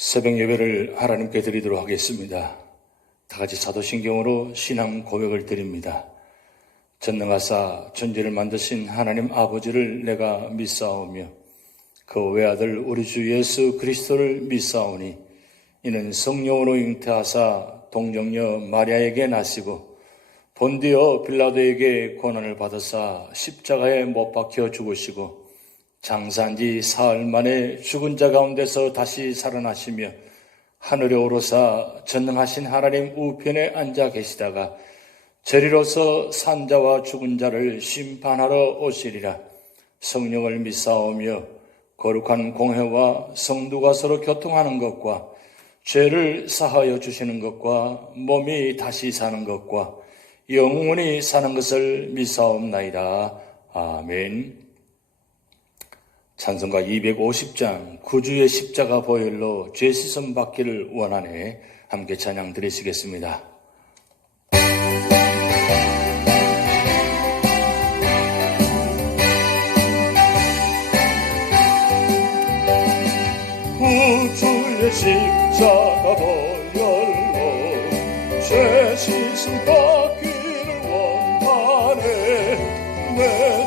새벽 예배를 하나님께 드리도록 하겠습니다. 다 같이 사도신경으로 신앙 고백을 드립니다. 전능하사 천지를 만드신 하나님 아버지를 내가 믿사오며 그 외아들 우리 주 예수 그리스도를 믿사오니 이는 성령으로 잉태하사 동정녀 마리아에게 나시고 본디오 빌라도에게 고난을 받으사 십자가에 못 박혀 죽으시고 장사한 지 사흘 만에 죽은 자 가운데서 다시 살아나시며 하늘에 오르사 전능하신 하나님 우편에 앉아 계시다가 저리로서 산자와 죽은 자를 심판하러 오시리라. 성령을 믿사오며 거룩한 공회와 성도가 서로 교통하는 것과 죄를 사하여 주시는 것과 몸이 다시 사는 것과 영원히 사는 것을 믿사옵나이다. 아멘. 찬송가 250장 구주의 십자가 보혈로 죄 씻음 받기를 원하네. 함께 찬양 드리시겠습니다. 구주의 십자가 보혈로 죄 씻음 받기를 원하네. 내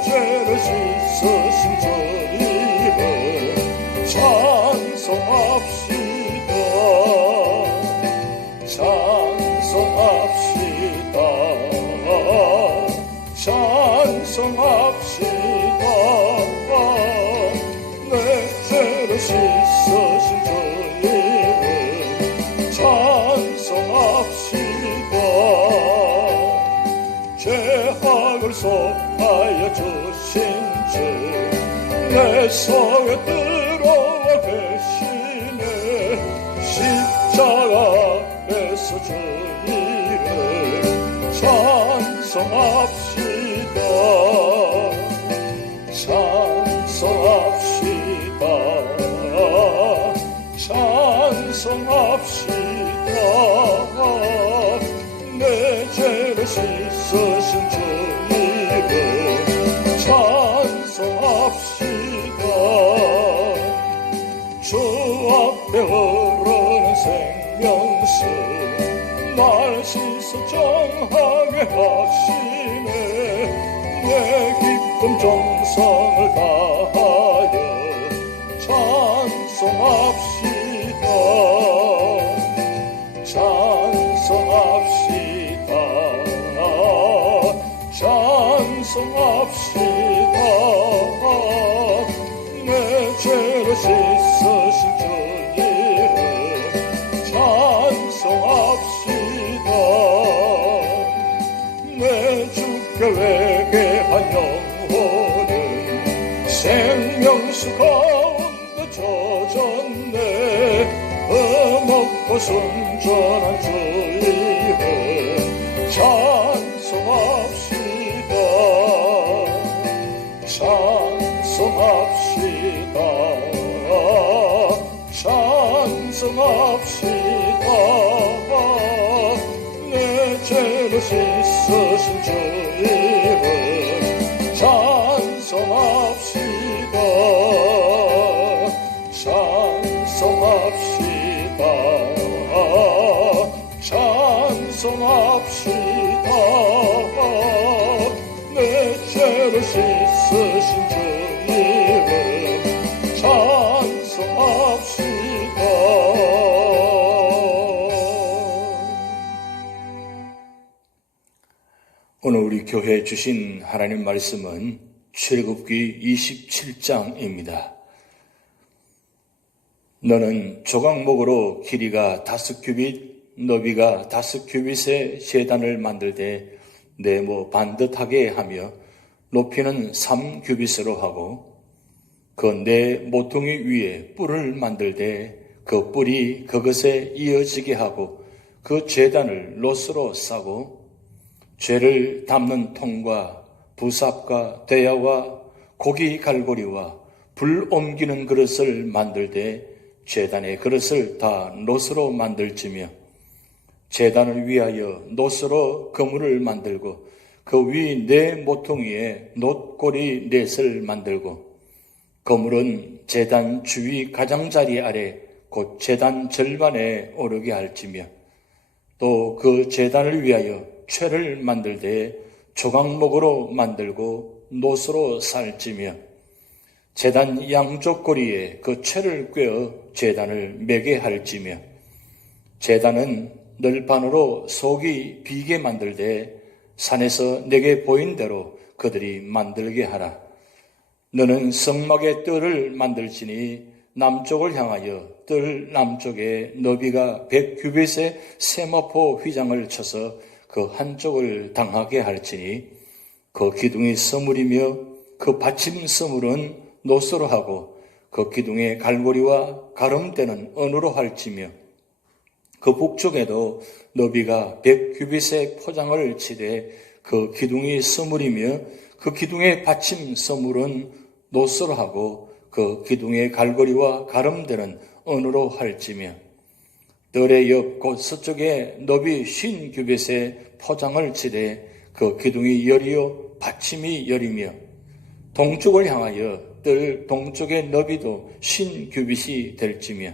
죄를 씻으신 주님을 찬송합시다. 찬송합시다. 찬송합시다. 내 죄를 씻으신 주님을 찬송합시다. 죄악을 속하여 주신 주 내 속에 들어와 계시네. 십자가 앞에서 주 이름 찬송합시다. 찬송합시다. 찬송합시다. 내 죄를 씻으신 주 이름 찬송합시다. 주 앞에 흐르는 생명수 날 씻어 정하게 하시네. 내 기쁨 정성을 다하여 찬송합시다. 찬송합시다. 찬송합시다. 내 죄를 씻으신 주님을 찬송합시다. 내 주께 회개한 영혼은 생명수 가운데 젖었네. 어먹고 순전한 주 이름 찬송합시다. 찬송합시다. 찬송합시다. 내 죄를 씻으신 주 이름 찬송합시다. 찬송합시다. 찬송합시다. 내 죄를 씻으신 주 이름 찬송합시다. 오늘 우리 교회에 주신 하나님 말씀은 출애굽기 27장입니다. 너는 조각목으로 길이가 5규빗, 너비가 5규빗의 제단을 만들되 네모 반듯하게 하며 높이는 3규빗으로 하고 그 네 모퉁이 위에 뿔을 만들되 그 뿔이 그것에 이어지게 하고 그 제단을 롯으로 싸고 죄를 담는 통과 부삽과 대야와 고기 갈고리와 불 옮기는 그릇을 만들되 제단의 그릇을 다 롯으로 만들지며 제단을 위하여 놋으로 그물을 만들고 그 위 네 모퉁이에 놋고리 넷을 만들고 그물은 제단 주위 가장자리 아래 곧 제단 절반에 오르게 할지며 또 그 제단을 위하여 쇠를 만들되 조각목으로 만들고 노소로 살찌며 제단 양쪽 고리에 그 쇠를 꿰어 제단을 매게 할지며 제단은 널판으로 속이 비게 만들되 산에서 내게 보인 대로 그들이 만들게 하라. 너는 성막의 뜰을 만들지니 남쪽을 향하여 뜰 남쪽에 너비가 100규빗의 세마포 휘장을 쳐서 그 한쪽을 당하게 할지니 그 기둥이 서물이며 그 받침 서물은 노소로 하고 그 기둥의 갈고리와 가름대는 은으로 할지며 그 북쪽에도 너비가 100규빗의 포장을 치되 그 기둥이 서물이며 그 기둥의 받침 서물은 노소로 하고 그 기둥의 갈고리와 가름대는 은으로 할지며 뜰의 옆 곧 서쪽에 너비 50규빗의 포장을 치되 그 기둥이 열이요 받침이 열이며 동쪽을 향하여 뜰 동쪽의 너비도 50규빗이 될지며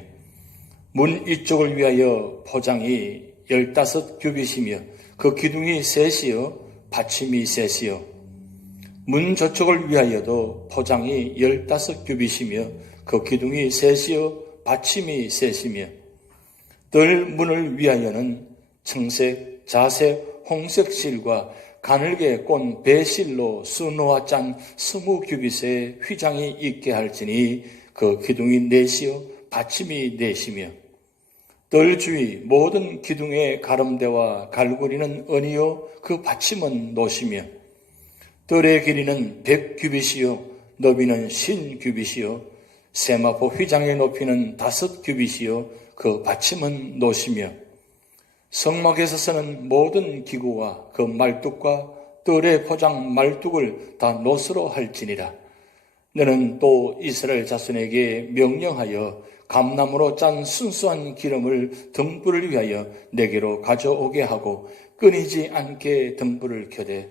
문 이쪽을 위하여 포장이 15규빗이며 그 기둥이 셋이요 받침이 셋이요 문 저쪽을 위하여도 포장이 15규빗이며 그 기둥이 셋이요 받침이 셋이며 뜰 문을 위하여는 청색, 자색, 홍색 실과 가늘게 꼰 배실로 수놓아 짠 20규빗의 휘장이 있게 할지니 그 기둥이 넷이요 받침이 넷이며 뜰 주위 모든 기둥의 가름대와 갈고리는 은이요 그 받침은 노시며 뜰의 길이는 100규빗이요 너비는 50규빗이요 세마포 휘장의 높이는 5규빗이요 그 받침은 노시며 성막에서 쓰는 모든 기구와 그 말뚝과 뜰의 포장 말뚝을 다 노스로 할지니라. 너는 또 이스라엘 자손에게 명령하여 감나무로 짠 순수한 기름을 등불을 위하여 내게로 가져오게 하고 끊이지 않게 등불을 켜되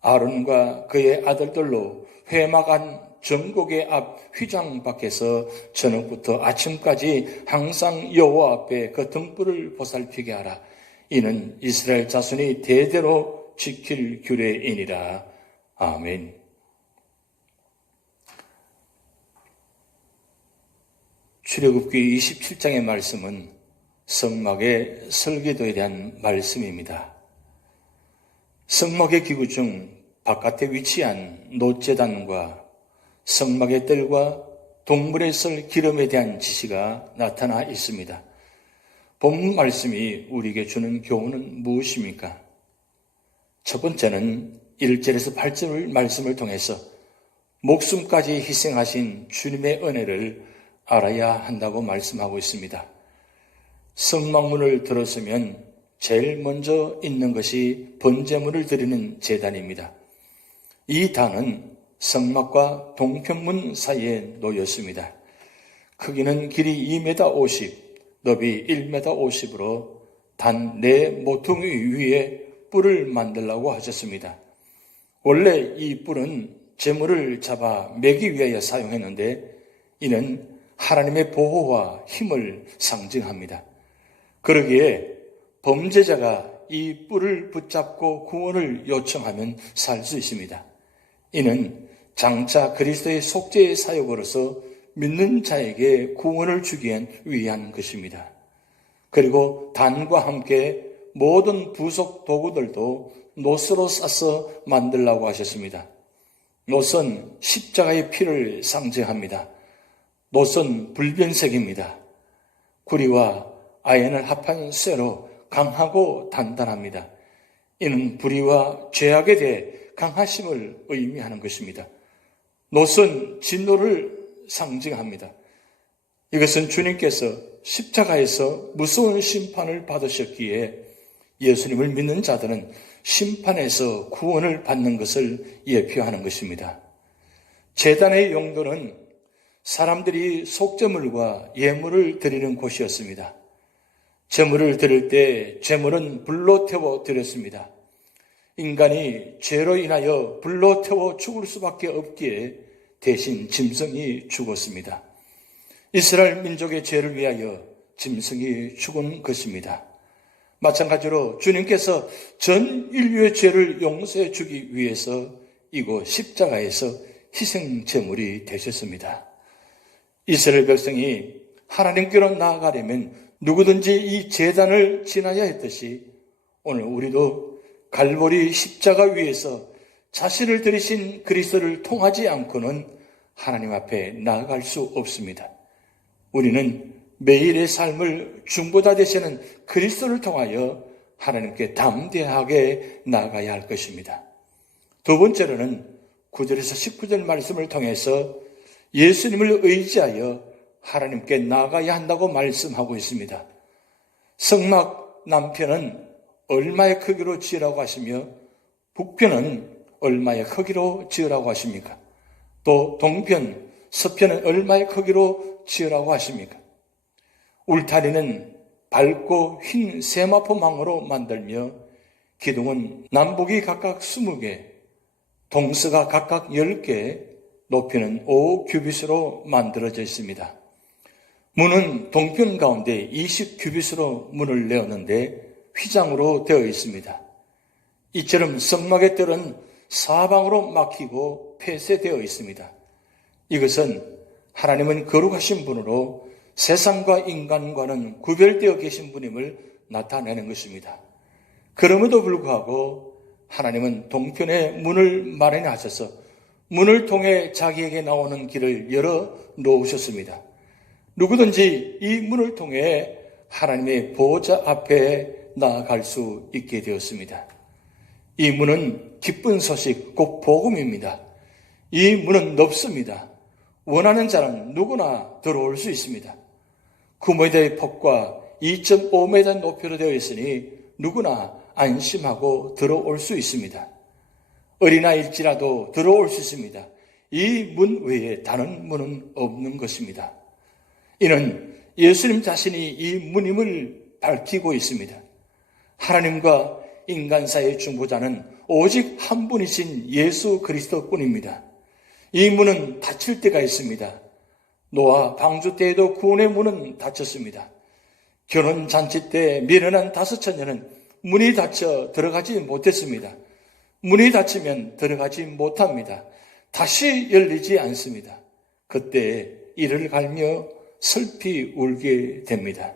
아론과 그의 아들들로 회막안 정곡의 앞 휘장 밖에서 저녁부터 아침까지 항상 여호와 앞에 그 등불을 보살피게 하라. 이는 이스라엘 자손이 대대로 지킬 규례이니라. 아멘. 출애굽기 27장의 말씀은 성막의 설계도에 대한 말씀입니다. 성막의 기구 중 바깥에 위치한 놋제단과 성막의 뜰과 동물의 설 기름에 대한 지시가 나타나 있습니다. 본문 말씀이 우리에게 주는 교훈은 무엇입니까? 첫 번째는 1절에서 8절 말씀을 통해서 목숨까지 희생하신 주님의 은혜를 알아야 한다고 말씀하고 있습니다. 성막문을 들었으면 제일 먼저 있는 것이 번제물을 드리는 제단입니다. 이 단은 성막과 동편문 사이에 놓였습니다. 크기는 길이 2m 50, 너비 1m 50으로 단 4모퉁이 위에 뿔을 만들라고 하셨습니다. 원래 이 뿔은 제물을 잡아 매기 위하여 사용했는데 이는 하나님의 보호와 힘을 상징합니다. 그러기에 범죄자가 이 뿔을 붙잡고 구원을 요청하면 살 수 있습니다. 이는 장차 그리스도의 속죄의 사역으로서 믿는 자에게 구원을 주기 위한 것입니다. 그리고 단과 함께 모든 부속 도구들도 놋으로 싸서 만들라고 하셨습니다. 놋은 십자가의 피를 상징합니다. 놋은 붉은색입니다. 구리와 아연을 합한 쇠로 강하고 단단합니다. 이는 불의와 죄악에 대해 강하심을 의미하는 것입니다. 놋은 진노를 상징합니다. 이것은 주님께서 십자가에서 무서운 심판을 받으셨기에 예수님을 믿는 자들은 심판에서 구원을 받는 것을 예표하는 것입니다. 제단의 용도는 사람들이 속죄물과 예물을 드리는 곳이었습니다. 제물을 드릴 때 제물은 불로 태워 드렸습니다. 인간이 죄로 인하여 불로 태워 죽을 수밖에 없기에 대신 짐승이 죽었습니다. 이스라엘 민족의 죄를 위하여 짐승이 죽은 것입니다. 마찬가지로 주님께서 전 인류의 죄를 용서해 주기 위해서 이곳 십자가에서 희생 제물이 되셨습니다. 이스라엘 백성이 하나님께로 나아가려면 누구든지 이 제단을 지나야 했듯이 오늘 우리도 갈보리 십자가 위에서 자신을 들이신 그리스도를 통하지 않고는 하나님 앞에 나아갈 수 없습니다. 우리는 매일의 삶을 중보자 되시는 그리스도를 통하여 하나님께 담대하게 나아가야 할 것입니다. 두 번째로는 9절에서 19절 말씀을 통해서 예수님을 의지하여 하나님께 나아가야 한다고 말씀하고 있습니다. 성막 남편은 얼마의 크기로 지으라고 하시며 북편은 얼마의 크기로 지으라고 하십니까? 또 동편, 서편은 얼마의 크기로 지으라고 하십니까? 울타리는 밝고 흰 세마포망으로 만들며 기둥은 남북이 각각 20개, 동서가 각각 10개, 높이는 5규빗으로 만들어져 있습니다. 문은 동편 가운데 20규빗으로 문을 내었는데 휘장으로 되어 있습니다. 이처럼 성막의 뜰은 사방으로 막히고 폐쇄되어 있습니다. 이것은 하나님은 거룩하신 분으로 세상과 인간과는 구별되어 계신 분임을 나타내는 것입니다. 그럼에도 불구하고 하나님은 동편에 문을 마련해 하셔서 문을 통해 자기에게 나오는 길을 열어 놓으셨습니다. 누구든지 이 문을 통해 하나님의 보호자 앞에 나아갈 수 있게 되었습니다. 이 문은 기쁜 소식, 곧 복음입니다. 이 문은 넓습니다. 원하는 자는 누구나 들어올 수 있습니다. 9m의 폭과 2.5m 높이로 되어 있으니 누구나 안심하고 들어올 수 있습니다. 어린아이일지라도 들어올 수 있습니다. 이 문 외에 다른 문은 없는 것입니다. 이는 예수님 자신이 이 문임을 밝히고 있습니다. 하나님과 인간 사이의 중보자는 오직 한 분이신 예수 그리스도뿐입니다. 이 문은 닫힐 때가 있습니다. 노아 방주 때에도 구원의 문은 닫혔습니다. 결혼 잔치 때 미련한 5처녀는 문이 닫혀 들어가지 못했습니다. 문이 닫히면 들어가지 못합니다. 다시 열리지 않습니다. 그때 이를 갈며 슬피 울게 됩니다.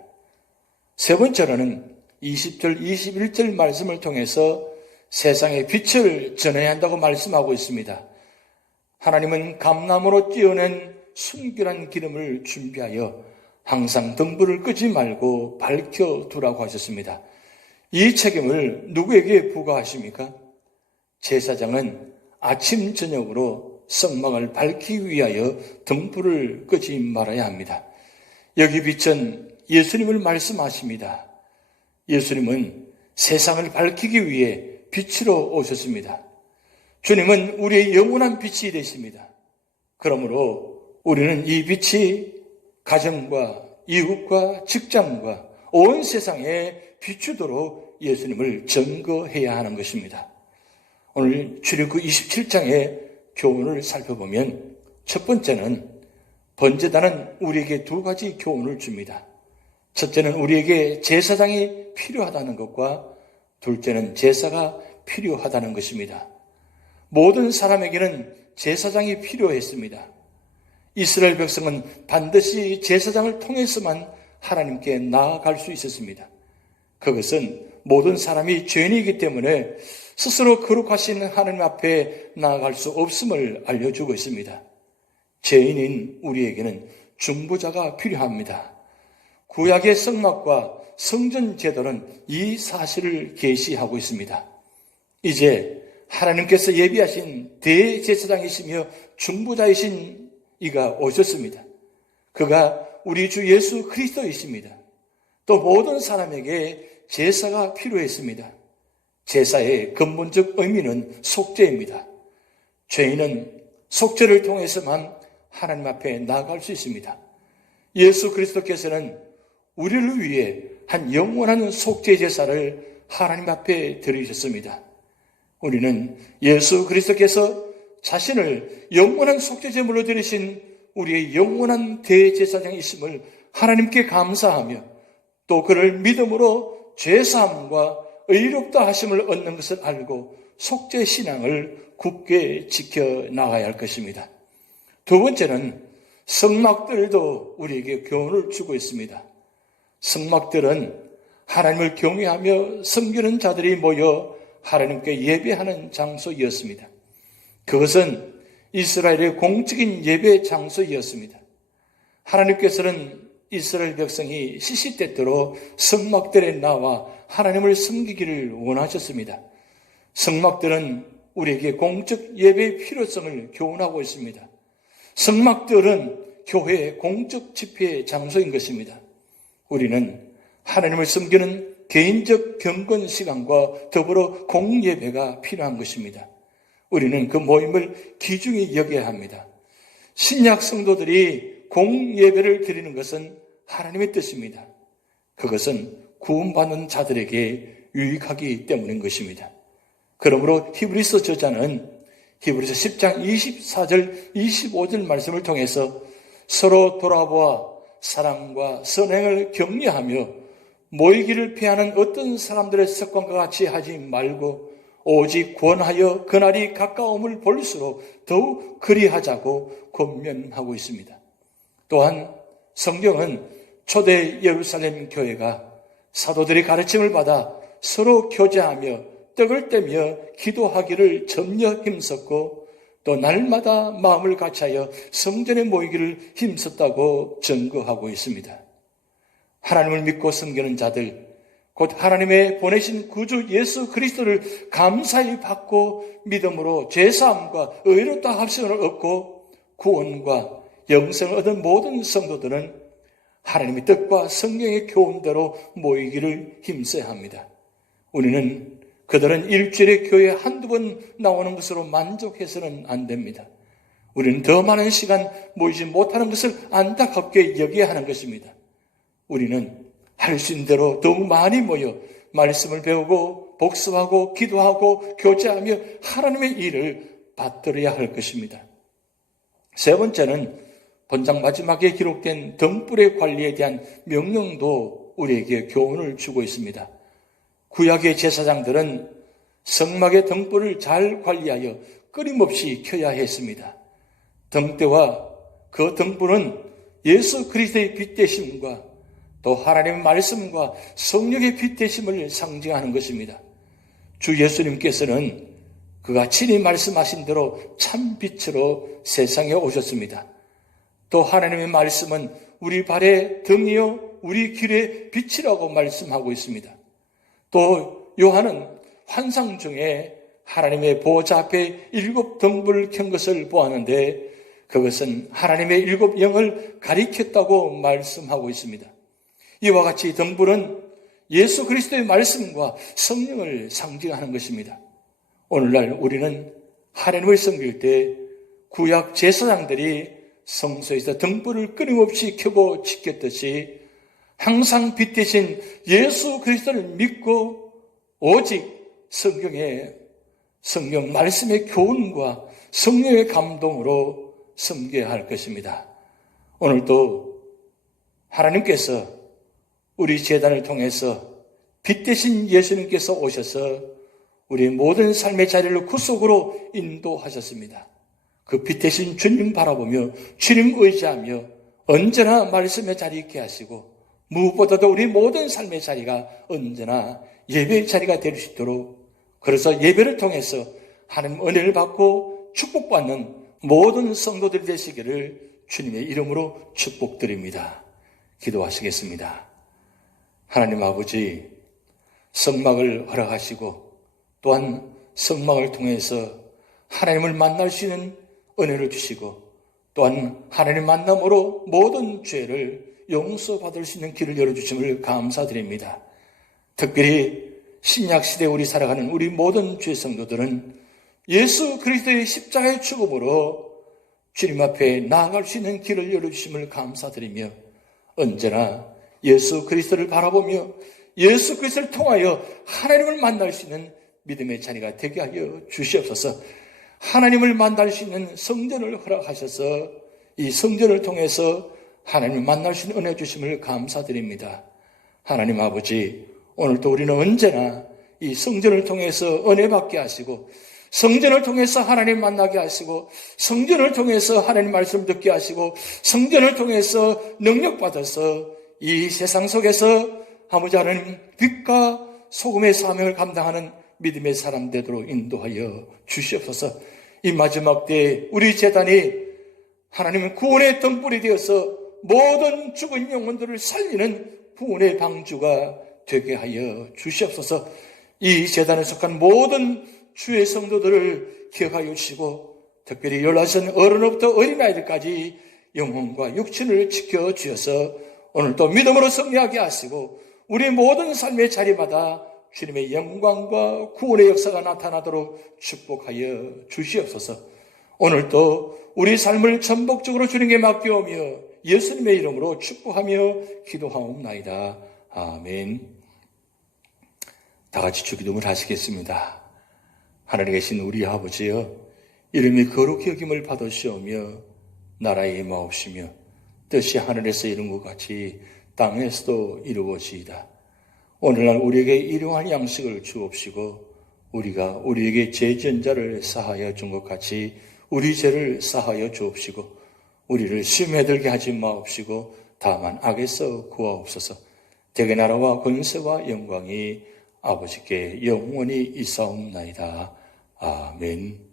세 번째로는 20절, 21절 말씀을 통해서 세상에 빛을 전해야 한다고 말씀하고 있습니다. 하나님은 감나무로 띄어낸 순결한 기름을 준비하여 항상 등불을 끄지 말고 밝혀두라고 하셨습니다. 이 책임을 누구에게 부과하십니까? 제사장은 아침 저녁으로 성막을 밝히기 위하여 등불을 끄지 말아야 합니다. 여기 빛은 예수님을 말씀하십니다. 예수님은 세상을 밝히기 위해 빛으로 오셨습니다. 주님은 우리의 영원한 빛이 되십니다. 그러므로 우리는 이 빛이 가정과 이웃과 직장과 온 세상에 비추도록 예수님을 증거해야 하는 것입니다. 오늘 출애굽기 27장의 교훈을 살펴보면 첫 번째는 번제단은 우리에게 두 가지 교훈을 줍니다. 첫째는 우리에게 제사장이 필요하다는 것과 둘째는 제사가 필요하다는 것입니다. 모든 사람에게는 제사장이 필요했습니다. 이스라엘 백성은 반드시 제사장을 통해서만 하나님께 나아갈 수 있었습니다. 그것은 모든 사람이 죄인이기 때문에 스스로 거룩하신 하나님 앞에 나아갈 수 없음을 알려주고 있습니다. 죄인인 우리에게는 중보자가 필요합니다. 구약의 성막과 성전 제도는 이 사실을 계시하고 있습니다. 이제 하나님께서 예비하신 대제사장이시며 중보자이신 이가 오셨습니다. 그가 우리 주 예수 그리스도이십니다. 또 모든 사람에게 제사가 필요했습니다. 제사의 근본적 의미는 속죄입니다. 죄인은 속죄를 통해서만 하나님 앞에 나아갈 수 있습니다. 예수 그리스도께서는 우리를 위해 한 영원한 속죄 제사를 하나님 앞에 드리셨습니다. 우리는 예수 그리스도께서 자신을 영원한 속죄 제물로 드리신 우리의 영원한 대제사장이심을 하나님께 감사하며 또 그를 믿음으로 죄사함과 의롭다 하심을 얻는 것을 알고 속죄 신앙을 굳게 지켜나가야 할 것입니다. 두 번째는 성막들도 우리에게 교훈을 주고 있습니다. 성막들은 하나님을 경외하며 섬기는 자들이 모여 하나님께 예배하는 장소이었습니다. 그것은 이스라엘의 공적인 예배 장소이었습니다. 하나님께서는 이스라엘 백성이 시시때때로 성막들에 나와 하나님을 섬기기를 원하셨습니다. 성막들은 우리에게 공적 예배의 필요성을 교훈하고 있습니다. 성막들은 교회의 공적 집회 장소인 것입니다. 우리는 하나님을 섬기는 개인적 경건 시간과 더불어 공예배가 필요한 것입니다. 우리는 그 모임을 귀중히 여겨야 합니다. 신약 성도들이 공예배를 드리는 것은 하나님의 뜻입니다. 그것은 구원받는 자들에게 유익하기 때문인 것입니다. 그러므로 히브리서 저자는 히브리서 10장 24절 25절 말씀을 통해서 서로 돌아보아 사랑과 선행을 격려하며 모이기를 피하는 어떤 사람들의 습관과 같이 하지 말고 오직 권하여 그날이 가까움을 볼수록 더욱 그리하자고 권면하고 있습니다. 또한 성경은 초대 예루살렘 교회가 사도들의 가르침을 받아 서로 교제하며 떡을 떼며 기도하기를 점려 힘썼고 또 날마다 마음을 같이하여 성전에 모이기를 힘썼다고 증거하고 있습니다. 하나님을 믿고 섬기는 자들, 곧 하나님의 보내신 구주 예수 그리스도를 감사히 받고 믿음으로 죄사함과 의롭다 합심을 얻고 구원과 영생을 얻은 모든 성도들은 하나님의 뜻과 성경의 교훈대로 모이기를 힘써야 합니다. 우리는 그들은 일주일에 교회에 한두 번 나오는 것으로 만족해서는 안 됩니다. 우리는 더 많은 시간 모이지 못하는 것을 안타깝게 여겨야 하는 것입니다. 우리는 할 수 있는 대로 더욱 많이 모여 말씀을 배우고 복습하고 기도하고 교제하며 하나님의 일을 받들어야 할 것입니다. 세 번째는 본장 마지막에 기록된 등불의 관리에 대한 명령도 우리에게 교훈을 주고 있습니다. 구약의 제사장들은 성막의 등불을 잘 관리하여 끊임없이 켜야 했습니다. 등대와 그 등불은 예수 그리스도의 빛 되심과 또 하나님의 말씀과 성령의 빛 되심을 상징하는 것입니다. 주 예수님께서는 그가 친히 말씀하신 대로 참 빛으로 세상에 오셨습니다. 또 하나님의 말씀은 우리 발의 등이요 우리 길의 빛이라고 말씀하고 있습니다. 또 요한은 환상 중에 하나님의 보호자 앞에 7 등불을 켠 것을 보았는데 그것은 하나님의 7 영을 가리켰다고 말씀하고 있습니다. 이와 같이 등불은 예수 그리스도의 말씀과 성령을 상징하는 것입니다. 오늘날 우리는 하나님을 섬길 때 구약 제사장들이 성소에서 등불을 끊임없이 켜고 지켰듯이 항상 빛 대신 예수 그리스도를 믿고 오직 성경 말씀의 교훈과 성령의 감동으로 섬겨야 할 것입니다. 오늘도 하나님께서 우리 제단을 통해서 빛 대신 예수님께서 오셔서 우리 모든 삶의 자리를 구속으로 인도하셨습니다. 그 빛 대신 주님 바라보며 주님 의지하며 언제나 말씀의 자리에 있게 하시고 무엇보다도 우리 모든 삶의 자리가 언제나 예배의 자리가 될 수 있도록 그래서 예배를 통해서 하나님 은혜를 받고 축복받는 모든 성도들이 되시기를 주님의 이름으로 축복드립니다. 기도하시겠습니다. 하나님 아버지, 성막을 허락하시고 또한 성막을 통해서 하나님을 만날 수 있는 은혜를 주시고 또한 하나님 만남으로 모든 죄를 용서받을 수 있는 길을 열어주심을 감사드립니다. 특별히 신약시대에 우리 살아가는 우리 모든 죄 성도들은 예수 그리스도의 십자가의 죽음으로 주님 앞에 나아갈 수 있는 길을 열어주심을 감사드리며 언제나 예수 그리스도를 바라보며 예수 그리스도를 통하여 하나님을 만날 수 있는 믿음의 자리가 되게 하여 주시옵소서. 하나님을 만날 수 있는 성전을 허락하셔서 이 성전을 통해서 하나님을 만날 수 있는 은혜 주심을 감사드립니다. 하나님 아버지, 오늘도 우리는 언제나 이 성전을 통해서 은혜 받게 하시고, 성전을 통해서 하나님 만나게 하시고, 성전을 통해서 하나님 말씀 듣게 하시고, 성전을 통해서 능력 받아서 이 세상 속에서 아버지 하나님 빛과 소금의 사명을 감당하는 믿음의 사람 되도록 인도하여 주시옵소서. 이 마지막 때에 우리 제단이 하나님의 구원의 등불이 되어서 모든 죽은 영혼들을 살리는 구원의 방주가 되게 하여 주시옵소서. 이 제단에 속한 모든 주의 성도들을 기억하여 주시고, 특별히 연락선 어른부터 어린아이들까지 영혼과 육신을 지켜주셔서 오늘도 믿음으로 승리하게 하시고, 우리 모든 삶의 자리마다 주님의 영광과 구원의 역사가 나타나도록 축복하여 주시옵소서. 오늘도 우리 삶을 전복적으로 주님께 맡겨오며 예수님의 이름으로 축복하며 기도하옵나이다. 아멘. 다 같이 주기도문을 하시겠습니다. 하늘에 계신 우리 아버지여, 이름이 거룩히 여김을 받으시오며 나라에 임하옵시며 뜻이 하늘에서 이룬 것 같이 땅에서도 이루어지이다. 오늘날 우리에게 일용할 양식을 주옵시고, 우리가 우리에게 죄지은 자를 사하여 준 것 같이 우리 죄를 사하여 주옵시고, 우리를 시험에 들게 하지 마옵시고 다만 악에서 구하옵소서. 대개 나라와 권세와 영광이 아버지께 영원히 있사옵나이다. 아멘.